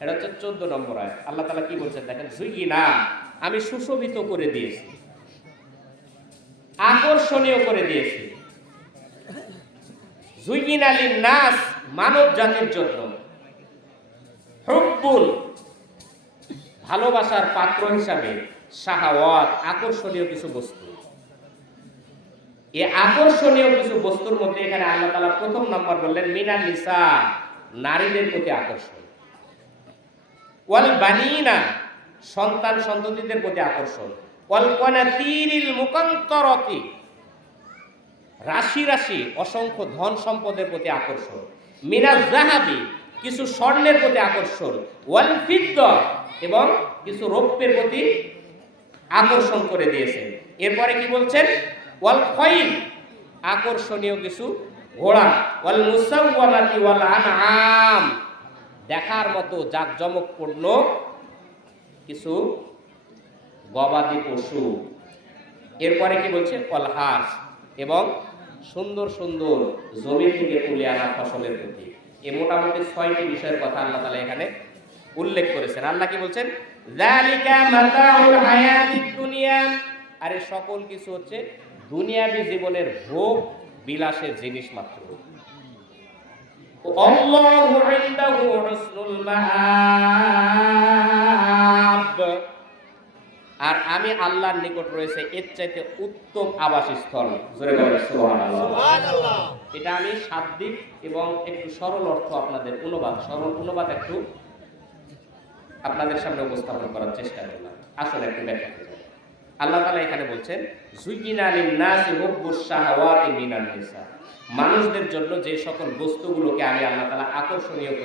এটা হচ্ছে চোদ্দ নম্বর আয়াত। আল্লাহ তালা কি বলছেন? দেখেন জুইনা আমি সুশোভিত করে দিয়েছি। আকর্ষণীয় করে দিয়েছি। জুইন আলী নাস মানব জাতির জন্য। ভালোবাসার পাত্র হিসাবে শাহাওয়াত আকর্ষণীয় কিছু বস্তু। এই আকর্ষণীয় কিছু বস্তুর মধ্যে এখানে আল্লাহ তালা প্রথম নম্বর বললেন মিনা নিসা নারীদের প্রতি আকর্ষণ। ওয়াল বানিনা, সন্তান সন্ততিদের প্রতি আকর্ষণ। ওয়াল কনাতিরিল মুকান্তরতি, রাশি রাশি অসংখ্য ধন সম্পদের প্রতি আকর্ষণ। মিনাজ জাহাবি কিছু স্বর্ণের প্রতি আকর্ষণ। ওয়াল ফিদ্দ, এবং কিছু রৌপ্যের প্রতি আকর্ষণ করে দিয়েছেন। এরপরে কি বলছেন? ওয়াল আকর্ষণীয় কিছু ঘোড়া। ওয়াল মুসাওয়ামাতি ওয়াল আনআম, দেখার মতো জাকজমকপূর্ণ কিছু গবাদি পশু। এরপরে কি বলছে? কলহাস এবং সুন্দর সুন্দর জমি থেকে তুলে আনা ফসলের প্রতি। এ মোটামুটি ছয়টি বিষয়ের কথা আল্লাহ তালা এখানে উল্লেখ করেছেন। আল্লাহ কি বলছেন? আরে সকল কিছু হচ্ছে দুনিয়াবি জীবনের ভোগ বিলাসের জিনিস মাত্র। আর আমি আল্লাহর নিকট রয়েছে এর চাইতে উত্তম আবাসস্থল। এটা আমি শাব্দিক এবং একটু সরল অর্থ আপনাদের অনুবাদ সরল অনুবাদ একটু আপনাদের সামনে উপস্থাপন করার চেষ্টা করলাম। আসলে একটু ব্যাখ্যা। আল্লাহ তালা এখানে বলছেন মানুষদের জন্য যে সকল বস্তুগুলোকে আমি আল্লাহ তালা আকর্ষণীয় করে